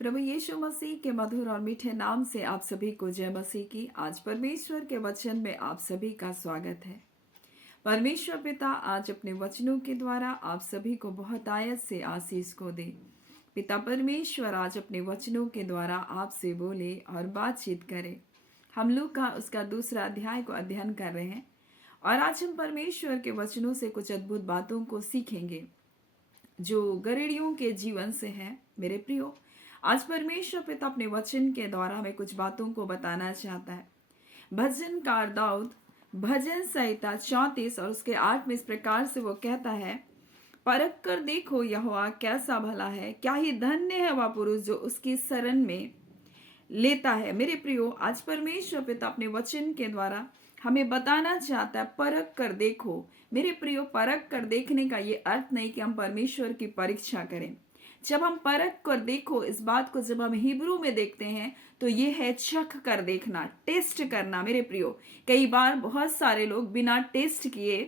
प्रभु यीशु मसीह के मधुर और मीठे नाम से आप सभी को जय मसीह की। आज परमेश्वर के वचन में आप सभी का स्वागत है। परमेश्वर पिता आज अपने वचनों के द्वारा आप सभी को बहुत आयत से आशीष को दे। पिता परमेश्वर आज अपने वचनों के द्वारा आपसे बोले और बातचीत करे। हम लोग का उसका दूसरा अध्याय को अध्ययन कर रहे हैं और आज हम परमेश्वर के वचनों से कुछ अद्भुत बातों को सीखेंगे जो गरीडियों के जीवन से है। मेरे प्रियो, आज परमेश्वर पिता अपने वचन के द्वारा हमें कुछ बातों को बताना चाहता है। भजनकार दाऊद भजन संहिता 34 और उसके 8 में इस प्रकार से वो कहता है, परख कर देखो यहोवा कैसा भला है, क्या ही धन्य है वह पुरुष जो उसकी शरण में लेता है। मेरे प्रियो, आज परमेश्वर पिता अपने वचन के द्वारा हमें बताना चाहता है, परख कर देखो। मेरे प्रियो, परख कर देखने का ये अर्थ नहीं कि हम परमेश्वर की परीक्षा करें। जब हम परख कर देखो, इस बात को जब हम हिब्रू में देखते हैं तो ये है चख कर देखना, टेस्ट करना। मेरे प्रियो, कई बार बहुत सारे लोग बिना टेस्ट किए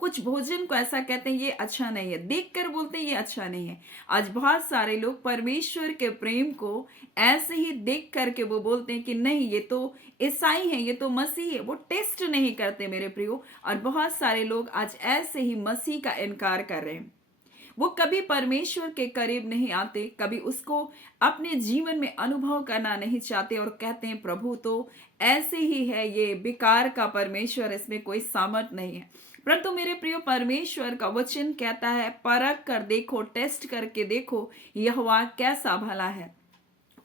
कुछ भोजन को ऐसा कहते हैं ये अच्छा नहीं है, देखकर बोलते हैं ये अच्छा नहीं है। आज बहुत सारे लोग परमेश्वर के प्रेम को ऐसे ही देख करके वो बोलते हैं कि नहीं, ये तो ईसाई है, ये तो मसीह है। वो टेस्ट नहीं करते मेरे प्रियो। और बहुत सारे लोग आज ऐसे ही मसीह का इनकार कर रहे हैं। वो कभी परमेश्वर के करीब नहीं आते, कभी उसको अपने जीवन में अनुभव करना नहीं चाहते और कहते हैं प्रभु तो ऐसे ही है, ये बेकार का परमेश्वर, इसमें कोई सामर्थ नहीं है। परंतु मेरे प्रियो, परमेश्वर का वचन कहता है परख कर देखो, टेस्ट करके देखो यहोवा कैसा भला है।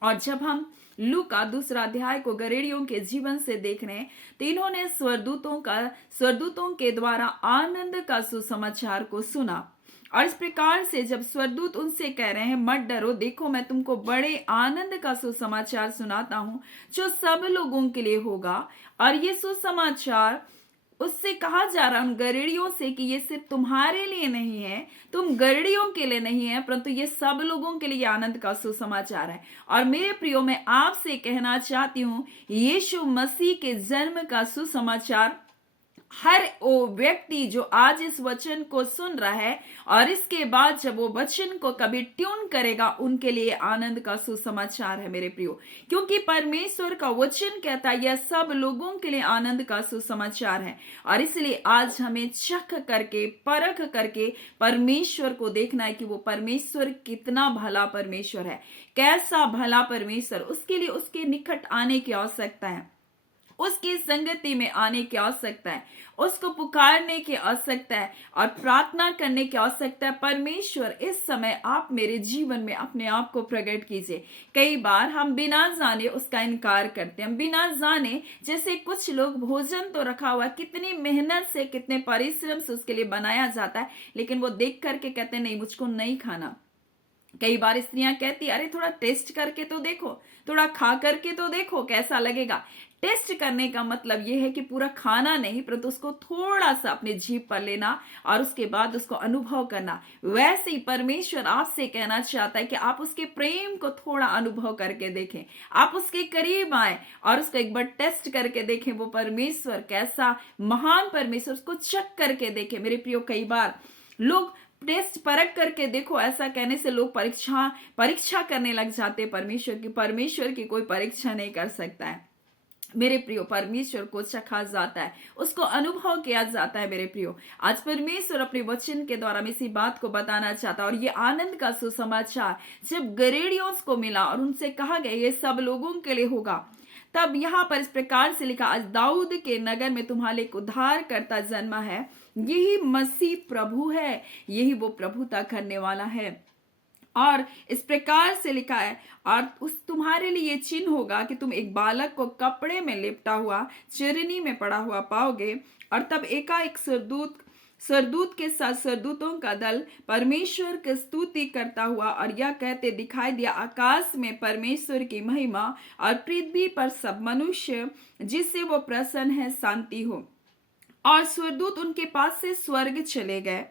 और जब हम लूका दूसरा अध्याय को गरेड़ियों के जीवन से देख रहे हैं तो इन्होंने स्वर्गदूतों के द्वारा आनंद का सुसमाचार को सुना। और इस प्रकार से जब स्वर्गदूत उनसे कह रहे हैं मत डरो, देखो मैं तुमको बड़े आनंद का सुसमाचार सुनाता हूं जो सब लोगों के लिए होगा। और ये सुसमाचार उससे कहा जा रहा है उन गरीड़ियों से कि ये सिर्फ तुम्हारे लिए नहीं है, तुम गरीड़ियों के लिए नहीं है, परंतु ये सब लोगों के लिए आनंद का सुसमाचार है। और मेरे प्रियो, मैं आपसे कहना चाहती हूँ, यीशु मसीह के जन्म का सुसमाचार हर वो व्यक्ति जो आज इस वचन को सुन रहा है और इसके बाद जब वो वचन को कभी ट्यून करेगा, उनके लिए आनंद का सुसमाचार है मेरे प्रियो। क्योंकि परमेश्वर का वचन कहता है यह सब लोगों के लिए आनंद का सुसमाचार है। और इसलिए आज हमें चख करके, परख करके परमेश्वर को देखना है कि वो परमेश्वर कितना भला परमेश्वर है, कैसा भला परमेश्वर। उसके लिए उसके निकट आने की आवश्यकता है, उसकी संगति में आने की आवश्यकता है, उसको पुकारने की आवश्यकता है और प्रार्थना करने की आवश्यकता है। परमेश्वर इस समय आप मेरे जीवन में अपने आप को प्रकट कीजिए। कई बार हम बिना जाने उसका इनकार करते हैं, हम बिना जाने, जैसे कुछ लोग भोजन तो रखा हुआ, कितनी मेहनत से, कितने परिश्रम से उसके लिए बनाया जाता है, लेकिन वो देख करके कहते हैं नहीं, मुझको नहीं खाना। कई बार स्त्रियां कहती अरे थोड़ा टेस्ट करके तो देखो, थोड़ा खा करके तो देखो कैसा लगेगा। टेस्ट करने का मतलब यह है कि पूरा खाना नहीं, परंतु उसको थोड़ा सा अपने जीभ पर लेना और उसके बाद उसको अनुभव करना। वैसे ही परमेश्वर आपसे कहना चाहता है कि आप उसके प्रेम को थोड़ा अनुभव करके देखें, आप उसके करीब आए और उसको एक बार टेस्ट करके देखें, वो परमेश्वर कैसा महान परमेश्वर, उसको चेक करके देखें। मेरे प्रियो, कई बार लोग टेस्ट परख करके देखो, ऐसा कहने से लोग परीक्षा करने लग जाते परमेश्वर की कोई परीक्षा नहीं कर सकता है। मेरे प्रियो, परमेश्वर को चखा जाता है, उसको अनुभव किया जाता है। मेरे प्रियो, आज परमेश्वर अपने वचन के द्वारा इसी बात को बताना चाहता है। और ये आनंद का सुसमाचार जब गरीड़ियों को मिला और उनसे कहा गया ये सब लोगों के लिए होगा, तब यहाँ पर इस प्रकार से लिखा, आज दाऊद के नगर में तुम्हारे एक उद्धारकर्ता जन्मा है, यही मसीह प्रभु है, यही वो प्रभुता करने वाला है। और इस प्रकार से लिखा है, और उस तुम्हारे लिए ये चिन्ह होगा कि तुम एक बालक को कपड़े में लिपटा हुआ चिरनी में पड़ा हुआ पाओगे। और तब एकाएक सरदूत के साथ सरदूतों का दल परमेश्वर की स्तुति करता हुआ और यह कहते दिखाई दिया, आकाश में परमेश्वर की महिमा और पृथ्वी पर सब मनुष्य जिससे वो प्रसन्न है शांति हो। और स्वर्गदूत उनके पास से स्वर्ग चले गए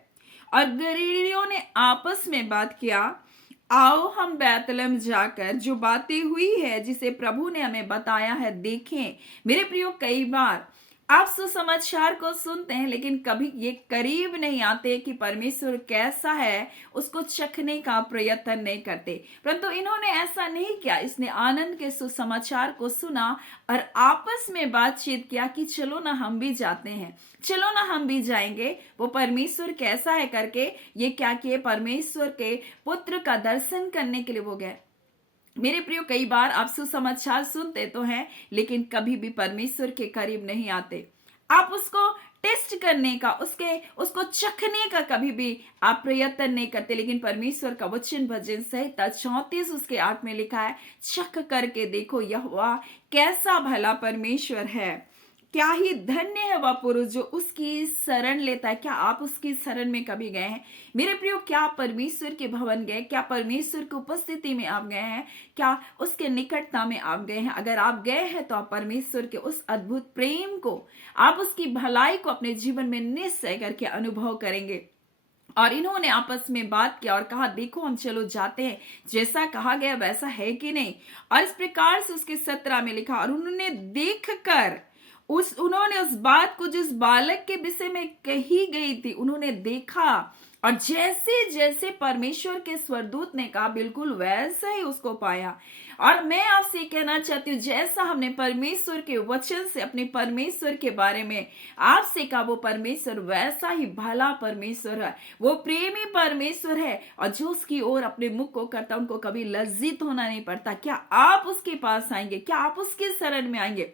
और गलीलियों ने आपस में बात किया, आओ हम बैतलहम जाकर जो बातें हुई है जिसे प्रभु ने हमें बताया है देखें। मेरे प्रियो, कई बार आप सुसमाचार को सुनते हैं लेकिन कभी ये करीब नहीं आते कि परमेश्वर कैसा है उसको चखने का प्रयत्न नहीं करते। परंतु इन्होंने ऐसा नहीं किया, इसने आनंद के सुसमाचार को सुना और आपस में बातचीत किया कि चलो ना हम भी जाते हैं, चलो ना हम भी जाएंगे, वो परमेश्वर कैसा है करके ये क्या किए, परमेश्वर के पुत्र का दर्शन करने के लिए वो गए। मेरे प्रियो, कई बार आप सुसमाचार सुनते तो हैं लेकिन कभी भी परमेश्वर के करीब नहीं आते। आप उसको टेस्ट करने का, उसको चखने का कभी भी आप प्रयत्न नहीं करते। लेकिन परमेश्वर का वचन भजन संहिता 34 उसके 8 में लिखा है, चख करके देखो यहोवा कैसा भला परमेश्वर है। क्या ही धन्य है वह पुरुष जो उसकी शरण लेता है। क्या आप उसकी शरण में कभी गए हैं मेरे प्रियो? क्या आप परमेश्वर के भवन गए? क्या परमेश्वर की उपस्थिति में आप गए हैं? क्या उसके निकटता में आप गए हैं? अगर आप गए हैं तो आप परमेश्वर के उस अद्भुत प्रेम को, आप उसकी भलाई को अपने जीवन में निश्चय करके अनुभव करेंगे। और इन्होंने आपस में बात किया और कहा देखो हम चलो जाते हैं, जैसा कहा गया वैसा है कि नहीं। और इस प्रकार से उसके 17 में लिखा, और उन्होंने देखकर उन्होंने उस बात को जिस बालक के विषय में कही गई थी उन्होंने देखा, और जैसे जैसे परमेश्वर के स्वरदूत ने कहा बिल्कुल वैसा ही उसको पाया। और मैं आपसे कहना चाहती हूँ, जैसा हमने परमेश्वर के वचन से अपने परमेश्वर के बारे में आपसे कहा, वो परमेश्वर वैसा ही भला परमेश्वर है, वो प्रेमी परमेश्वर है, और जो उसकी ओर अपने मुख को करता उनको कभी लज्जित होना नहीं पड़ता। क्या आप उसके पास आएंगे? क्या आप उसके शरण में आएंगे?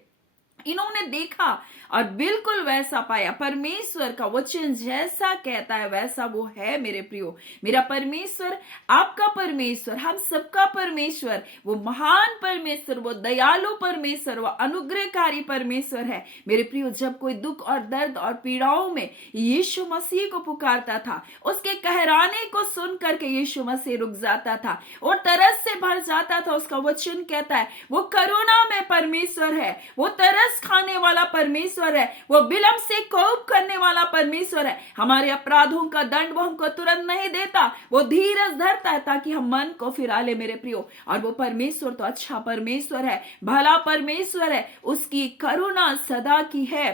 इन्होंने देखा और बिल्कुल वैसा पाया। परमेश्वर का वचन जैसा कहता है वैसा वो है मेरे प्रियो। मेरा परमेश्वर, आपका परमेश्वर, हम सबका परमेश्वर, वो महान परमेश्वर, वो दयालु परमेश्वर, वो अनुग्रहकारी परमेश्वर है मेरे प्रियो। जब कोई दुख और दर्द और पीड़ाओं में यीशु मसीह को पुकारता था, उसके कहराने को सुन करके यीशु मसीह रुक जाता था और तरस से भर जाता था। उसका वचन कहता है वो करुणा में परमेश्वर है, वो तरस खाने वाला परमेश्वर है, वो विलंब से कोप करने वाला परमेश्वर है। हमारे अपराधों का दंड वो हमको तुरंत नहीं देता, वो धीरज धरता है ताकि हम मन को फिरा ले मेरे प्रियो। और वो परमेश्वर तो अच्छा परमेश्वर है, भला परमेश्वर है, उसकी करुणा सदा की है,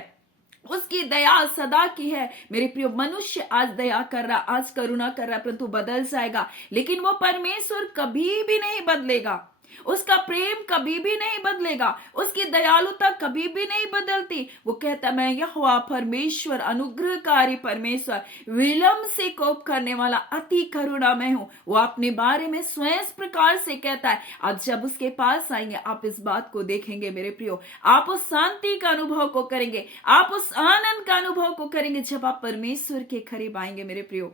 उसकी दया सदा की है मेरे प्रियो। मनुष्य आज दया कर रहा, आज करुणा कर रहा, परंतु बदल जाएगा, लेकिन वो परमेश्वर कभी भी नहीं बदलेगा, उसका प्रेम कभी भी नहीं बदलेगा, उसकी दयालुता कभी भी नहीं बदलती। वो कहता मैं यहोवा परमेश्वर, अनुग्रहकारी परमेश्वर, विलंब से कोप करने वाला, अति करुणा में हूं। वो अपने बारे में स्वयं इस प्रकार से कहता है। आप जब उसके पास आएंगे आप इस बात को देखेंगे मेरे प्रियो, आप उस शांति का अनुभव को करेंगे, आप उस आनंद का अनुभव को करेंगे जब आप परमेश्वर के करीब आएंगे मेरे प्रियो।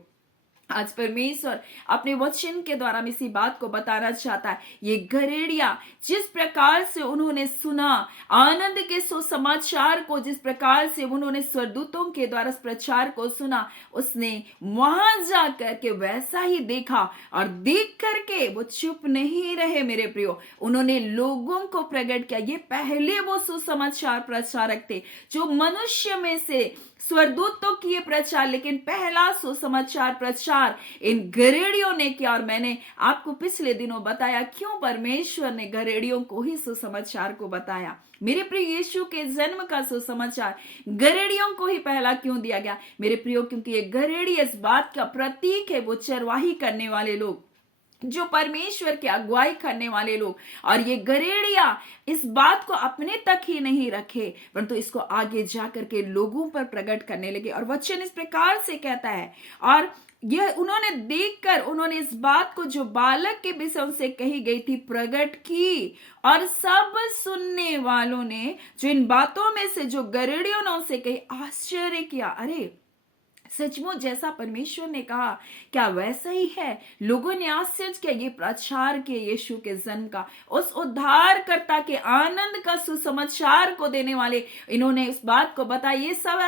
आज परमेश्वर अपने वचन के द्वारा इसी बात को बताना चाहता है। ये घरेड़िया जिस प्रकार से उन्होंने सुना आनंद के सुसमाचार को, जिस प्रकार से उन्होंने स्वर्गदूतों के द्वारा प्रचार को सुना, उसने वहां जाकर के वैसा ही देखा और देख करके वो चुप नहीं रहे मेरे प्रियो। उन्होंने लोगों को प्रकट किया। ये पहले वो सुसमाचार प्रचारक थे जो मनुष्य में से स्वर्गदूत तो किए प्रचार, लेकिन पहला सुसमाचार प्रचार इन घरेड़ियों ने किया। और मैंने आपको पिछले दिनों बताया क्यों परमेश्वर ने घरेड़ियों को ही सुसमाचार को बताया। मेरे प्रिय, यीशु के जन्म का सुसमाचार घरेड़ियों को ही पहला क्यों दिया गया मेरे प्रियो? क्योंकि ये घरेड़ी इस बात का प्रतीक है, वो चरवाही करने वाले लोग, जो परमेश्वर की अगुवाई करने वाले लोग। और ये घरेड़िया इस बात को अपने तक ही नहीं रखे, परंतु इसको आगे जाकर के लोगों पर प्रकट करने लगे। और वचन इस प्रकार से कहता है, और यह उन्होंने देखकर उन्होंने इस बात को जो बालक के विषय उनसे कही गई थी प्रकट की। और सब सुनने वालों ने, जो इन बातों में से जो घरेड़ियों ने उनसे कही, आश्चर्य किया। अरे सचमुच जैसा परमेश्वर ने कहा क्या वैसा ही है? लोगों ने आश्चर्य किया। ये प्रचार के यीशु के जन्म का, उस उद्धारकर्ता के आनंद का सुसमाचार को देने वाले, इन्होंने इस बात को बताया। ये सब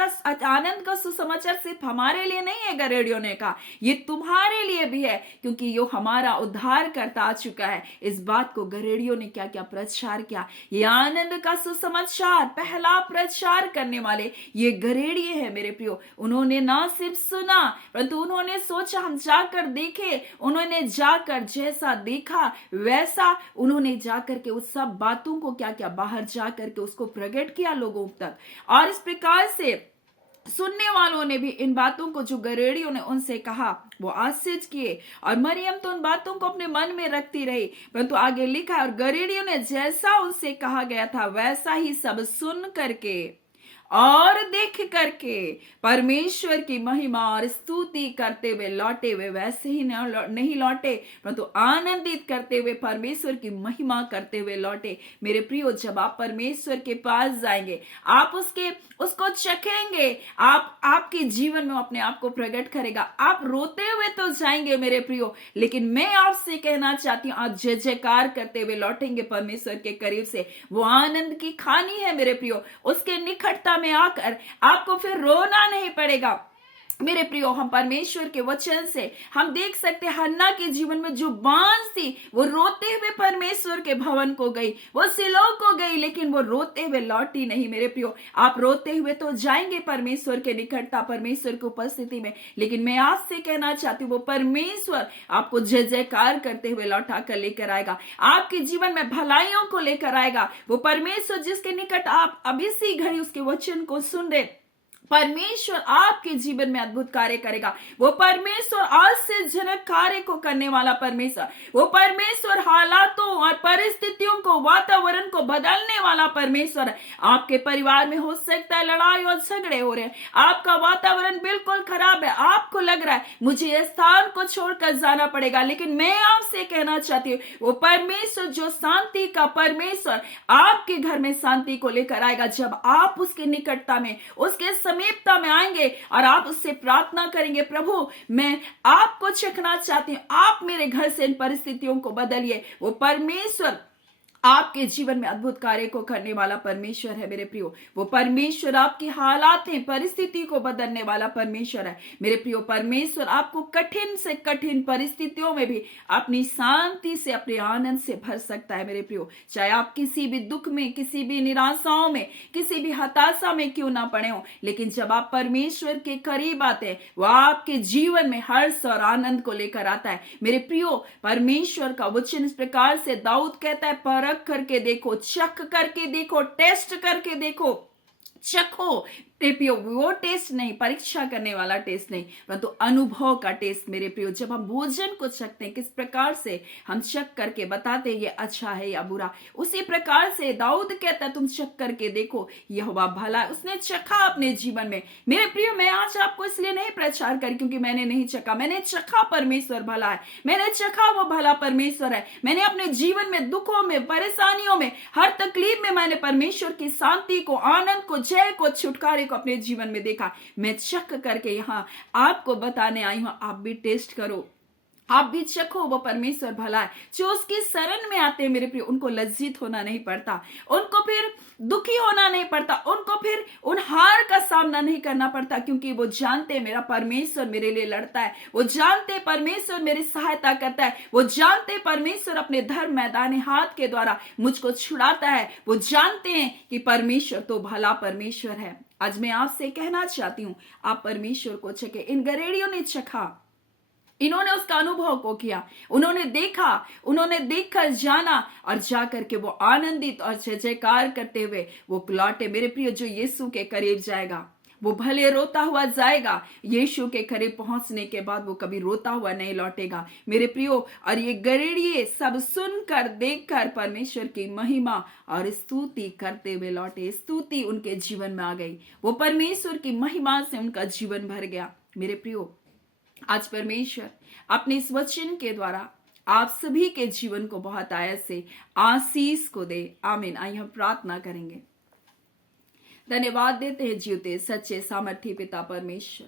आनंद का सुसमाचार सिर्फ हमारे लिए नहीं है, घरेड़ियों ने कहा, ये तुम्हारे लिए भी है, क्योंकि यो हमारा उद्धारकर्ता आ चुका है। इस बात को घरेड़ियों ने क्या क्या प्रचार किया। ये आनंद का सुसमाचार पहला प्रचार करने वाले ये घरेड़िए हैं मेरे प्रियो। उन्होंने ना सिर्फ सुना, परंतु उन्होंने सोचा हम जाकर देखें। उन्होंने जाकर जैसा देखा वैसा उन्होंने जाकर के उस सब बातों को क्या क्या बाहर जाकर के उसको प्रकट किया लोगों तक। और इस प्रकार से सुनने वालों ने भी इन बातों को जो गरेड़ियों ने उनसे कहा वो आश्चर्य किए, और मरियम तो उन बातों को अपने मन में रखती रही। परंतु आगे लिखा है, और गरेड़ियों ने जैसा उनसे कहा गया था वैसा ही सब सुन करके और देख करके परमेश्वर की महिमा और स्तुति करते हुए लौटे। हुए वैसे ही नहीं लौटे, परंतु आनंदित करते हुए परमेश्वर की महिमा करते हुए लौटे। मेरे प्रियो, जब आप परमेश्वर के पास जाएंगे, आप उसको चखेंगे, आपके जीवन में अपने आप को प्रकट करेगा। आप रोते हुए तो जाएंगे मेरे प्रियो, लेकिन मैं आपसे कहना चाहती हूं, आप जय जयकार करते हुए लौटेंगे परमेश्वर के करीब से। वो आनंद की खानी है मेरे प्रियो, उसके निकटता में आकर आपको फिर रोना नहीं पड़ेगा। मेरे प्रियो, हम परमेश्वर के वचन से हम देख सकते हैं हन्ना के जीवन में जो बांझ थी वो रोते हुए परमेश्वर के भवन को गई, वो सिलो को गई, लेकिन वो रोते हुए लौटी नहीं। मेरे प्रियो, आप रोते हुए तो जाएंगे परमेश्वर के निकटता, परमेश्वर की उपस्थिति में, लेकिन मैं आपसे कहना चाहती हूँ वो परमेश्वर आपको जय जयकार करते हुए लौटा कर लेकर आएगा, आपके जीवन में भलाइयों को लेकर आएगा। वो परमेश्वर जिसके निकट आप अभी सी घड़ी उसके वचन को सुन रहे, परमेश्वर आपके जीवन में अद्भुत कार्य करेगा। वो परमेश्वर आश्चर्यजनक कार्य को करने वाला परमेश्वर, वो परमेश्वर हालातों और परिस्थितियों को, वातावरण को बदलने वाला परमेश्वर है। आपके परिवार में हो सकता है लड़ाई और झगड़े हो रहे हैं, आपका वातावरण बिल्कुल खराब है, आपको लग रहा है मुझे इस स्थान को छोड़कर जाना पड़ेगा, लेकिन मैं आपसे कहना चाहती हूँ वो परमेश्वर जो शांति का परमेश्वर आपके घर में शांति को लेकर आएगा। जब आप उसके निकटता में, उसके समीपता में आएंगे और आप उससे प्रार्थना करेंगे, प्रभु मैं आपको चखना चाहती हूं, आप मेरे घर से इन परिस्थितियों को बदलिए। वो परमेश्वर आपके जीवन में अद्भुत कार्य को करने वाला परमेश्वर है मेरे प्रियो। वो परमेश्वर आपकी हालात परिस्थिति को बदलने वाला परमेश्वर है मेरे प्रियो। परमेश्वर आपको कठिन से कठिन परिस्थितियों में भी अपनी शांति से, अपने आनंद से भर सकता है मेरे प्रियो। चाहे आप किसी भी दुख में, किसी भी निराशाओं में, किसी भी हताशा में क्यों ना पड़े हो, लेकिन जब आप परमेश्वर के करीब आते हैं वो आपके जीवन में हर्ष और आनंद को लेकर आता है मेरे प्रियो। परमेश्वर का वचन इस प्रकार से दाऊद कहता है, परख करके देखो, चख करके देखो, टेस्ट करके देखो, चखो। प्रियो, वो टेस्ट नहीं, परीक्षा करने वाला टेस्ट नहीं, परंतु अनुभव का टेस्ट मेरे प्रियो। जब हम भोजन को चखते हैं, किस प्रकार से हम चख करके बताते हैं ये अच्छा है या बुरा, उसी प्रकार से दाऊद कहता है तुम चख करके देखो यहोवा भला है। उसने चखा अपने जीवन में मेरे प्रियो। मैं आज आपको इसलिए नहीं प्रचार कर क्योंकि मैंने नहीं चखा, मैंने चखा परमेश्वर भला है, मैंने चखा वो भला परमेश्वर है। मैंने अपने जीवन में, दुखों में, परेशानियों में, हर तकलीफ में मैंने परमेश्वर की शांति को, आनंद को, जय को, छुटकारे को अपने जीवन में देखा। मैं चख करके यहाँ आपको बताने आई हूं, आप भी टेस्ट करो, आप भी चखो वो परमेश्वर भला है। जो उसकी शरण में आते हैं मेरे प्रिय, उनको लज्जित होना नहीं पड़ता, उनको फिर दुखी होना नहीं पड़ता, उनको फिर उन हार का सामना नहीं करना पड़ता, क्योंकि वो जानते मेरा परमेश्वर मेरे लिए लड़ता है, वो जानते परमेश्वर मेरी सहायता करता है, वो जानते परमेश्वर अपने धर्म मैदानी हाथ के द्वारा मुझको छुड़ाता है। वो जानते हैं कि परमेश्वर तो भला परमेश्वर है। आज मैं आपसे कहना चाहती हूं, आप परमेश्वर को चखे। इन गरेड़ियों ने चखा, इन्होंने उसका अनुभव को किया, उन्होंने देखा, उन्होंने देखकर जाना और जाकर के वो आनंदित और जय जयकार करते हुए वो लौटे। मेरे प्रिय, जो यीशु के करीब जाएगा वो भले रोता हुआ जाएगा, यीशु के करीब पहुंचने के बाद वो कभी रोता हुआ नहीं लौटेगा मेरे प्रियो। और ये गरेड़िए सब सुनकर, देखकर परमेश्वर की महिमा और स्तुति करते हुए लौटे। स्तुति उनके जीवन में आ गई, वो परमेश्वर की महिमा से उनका जीवन भर गया मेरे प्रियो। आज परमेश्वर अपने इस वचन के द्वारा आप सभी के जीवन को बहुत आयत से आशीष को दे। आमीन। आइए हम प्रार्थना करेंगे। धन्यवाद देते हैं जीवते सच्चे सामर्थी पिता परमेश्वर,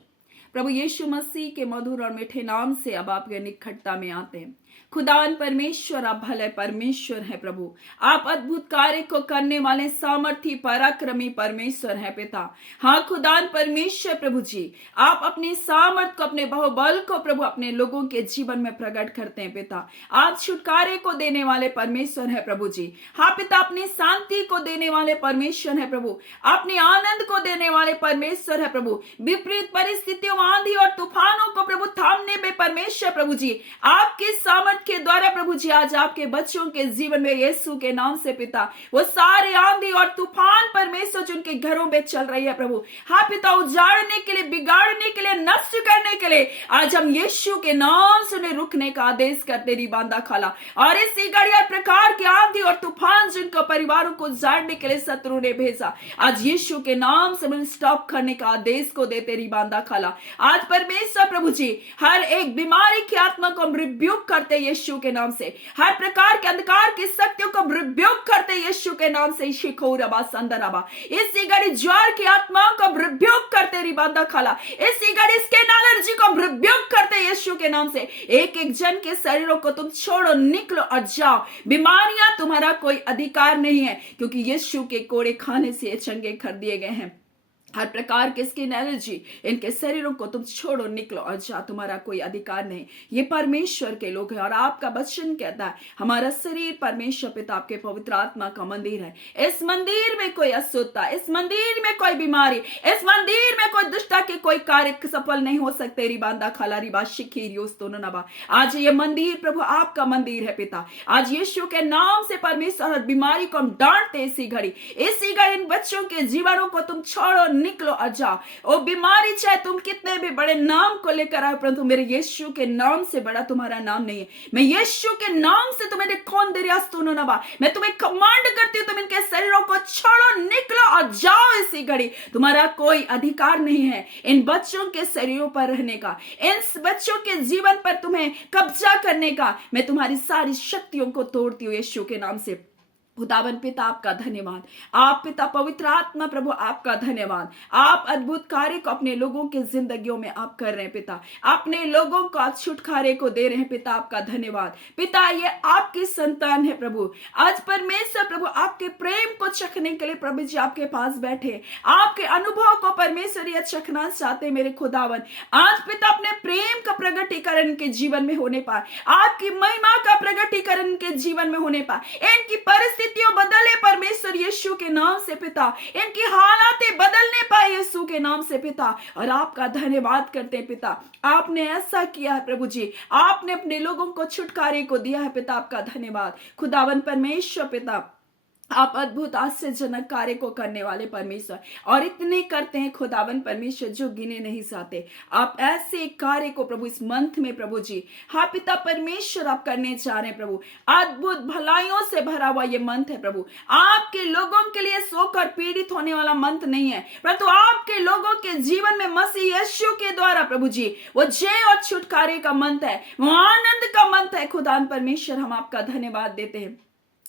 प्रभु यीशु मसीह के मधुर और मीठे नाम से अब आपके निकटता में आते हैं। खुदावन परमेश्वर, आप भले परमेश्वर हैं प्रभु, आप अद्भुत कार्य को करने वाले सामर्थी पराक्रमी परमेश्वर हैं पिता। हाँ खुदावन परमेश्वर प्रभु जी, आप अपनी सामर्थ को, अपने बहुबल को प्रभु अपने लोगों के जीवन में प्रकट करते हैं पिता। आप छुटकारे को देने वाले परमेश्वर है प्रभु जी। हाँ पिता, अपनी शांति को देने वाले परमेश्वर है प्रभु, अपने आनंद को देने वाले परमेश्वर है प्रभु। विपरीत परिस्थितियों आंधी और तूफानों को प्रभु थामने में परमेश्वर प्रभु जी आपके सामर्थ के द्वारा प्रभु जी आज आपके बच्चों के जीवन में यीशु के नाम से पिता वो सारे आंधी और तूफान परमेश्वर जिनके घरों में चल रही है प्रभु, हाँ पिता, उजाड़ने के लिए, बिगाड़ने के लिए, नष्ट करने के लिए आज हम यीशु के नाम से उन्हें रुकने का आदेश करते रिबांदा खाला। और इसी घड़िया प्रकार के आंधी और तूफान जिनको परिवारों को उजाड़ने के लिए शत्रु ने भेजा आज यीशु के नाम से उन्हें स्टॉप करने का आदेश को देते रिबांदा खाला। आज परमेश्वर प्रभु जी हर एक बीमारी की आत्मा को हम रिब्यूक करते यीशु के नाम से, हर प्रकार के अंधकार की शक्तियों को हम रिब्यूक करते यीशु के नाम से। शिखोरबा संदरबा इसी घड़ी ज्वार की आत्माओं को हम रिब्यूक करते रिबांदा खाला। इसी घड़ी स्किन एलर्जी को हम रिब्यूक करते यीशु के नाम से। एक एक जन के शरीरों को तुम छोड़ो, निकलो और जाओ। बीमारियां तुम्हारा कोई अधिकार नहीं है, क्योंकि यीशु के कोड़े खाने से ये चंगे कर दिए गए हैं। हर प्रकार के स्किन एलर्जी इनके शरीरों को तुम छोड़ो, निकलो और जा, तुम्हारा कोई अधिकार नहीं। ये परमेश्वर के लोग हैं और आपका वचन कहता है हमारा शरीर परमेश्वर पिता आपके पवित्र आत्मा का मंदिर है। इस मंदिर में कोई अशुद्धता, इस मंदिर में कोई बीमारी, इस मंदिर में कोई दुष्टता के कोई कार्य सफल नहीं हो सकते। रिबांदा खाला रिबा शिखीरियोस तो नबा, आज ये मंदिर प्रभु आपका मंदिर है पिता। आज यीशु के नाम से परमेश्वर हर बीमारी को हम डांटते इसी घड़ी इन बच्चों के जीवनों को तुम छोड़ो, निकलो और जाओ। ओ बीमारी चाहे तुम कितने भी बड़े नाम को लेकर आओ, परंतु मेरे यीशु के नाम से बड़ा तुम्हारा नाम नहीं है। मैं यीशु के नाम से तुम्हें कौन दे रहा, मैं तुम्हें कमांड करती हूँ, तुम इनके शरीरों को छोड़ो, निकलो और जाओ। इसी घड़ी तुम्हारा कोई अधिकार नहीं है इन बच्चों के शरीरों पर रहने का, इन बच्चों के जीवन पर तुम्हें कब्जा करने का। मैं तुम्हारी सारी शक्तियों को तोड़ती हूँ यीशु के नाम से। खुदावन पिता आपका धन्यवाद, आप पिता पवित्र आत्मा प्रभु आपका धन्यवाद। आप अद्भुत कार्य को अपने लोगों के जिंदगियों में आप कर रहे हैं पिता, अपने लोगों को आप छुटकारे को दे रहे हैं पिता, आपका धन्यवाद पिता। ये आपकी संतान है प्रभु, आज परमेश्वर प्रभु आपके प्रेम को चखने के लिए प्रभु जी आपके पास बैठे, आपके अनुभव को परमेश्वर ये चखना चाहते मेरे खुदावन। आज पिता अपने प्रेम का प्रगटीकरण के जीवन में होने पाए, आपकी महिमा का प्रगटीकरण के जीवन में होने पाए, इनकी परिस्थितियों बदले परमेश्वर यीशु के नाम से पिता, इनकी हालातें बदलने पाए यीशु के नाम से पिता। और आपका धन्यवाद करते हैं पिता, आपने ऐसा किया है प्रभु जी, आपने अपने लोगों को छुटकारे को दिया है पिता, आपका धन्यवाद खुदावन परमेश्वर पिता। आप अद्भुत आश्चर्यजनक कार्य को करने वाले परमेश्वर, और इतने करते हैं खुदावन परमेश्वर जो गिने नहीं जाते। आप ऐसे कार्य को प्रभु इस मंथ में प्रभु जी, हाँ पिता परमेश्वर आप करने जा रहे हैं प्रभु। अद्भुत भलाइयों से भरा हुआ ये मंथ है प्रभु, आपके लोगों के लिए सोकर पीड़ित होने वाला मंथ नहीं है, परंतु आपके लोगों के जीवन में मसीह यीशु के द्वारा प्रभु जी वो जय और छुटकारे का मंथ है, वो आनंद का मंथ है। खुदावन परमेश्वर हम आपका धन्यवाद देते हैं,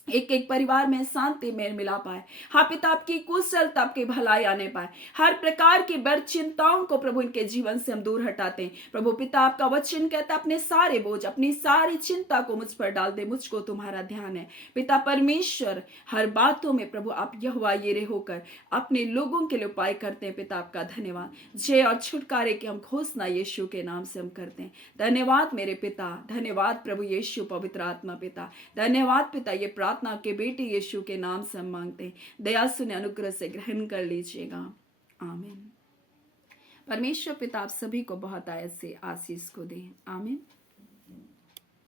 एक एक परिवार में शांति मेल मिला पाए, हाँ पिता आपकी कुशलता आपकी भलाई आने पाए, हर प्रकार की बड़ चिंताओं को प्रभु इनके जीवन से हम दूर हटाते हैं प्रभु पिता। आपका वचन कहता है अपने सारे बोझ, अपनी सारी चिंता को मुझ पर डाल दे, मुझको तुम्हारा ध्यान है पिता परमेश्वर। हर बातों में प्रभु आप यहोवा यिरे होकर अपने लोगों के लिए उपाय करते हैं पिता, आपका धन्यवाद। जय और छुटकारे की हम घोषणा यीशु के नाम से हम करते हैं। धन्यवाद मेरे पिता, धन्यवाद प्रभु यीशु पवित्र आत्मा पिता, धन्यवाद पिता। ये प्रार्थना के बेटे यीशु के नाम से हम मांगते हैं, दया सुने अनुग्रह से ग्रहण कर लीजिएगा, आमीन। परमेश्वर पिता आप सभी को बहुत आयत से आशीष को दे, आमीन।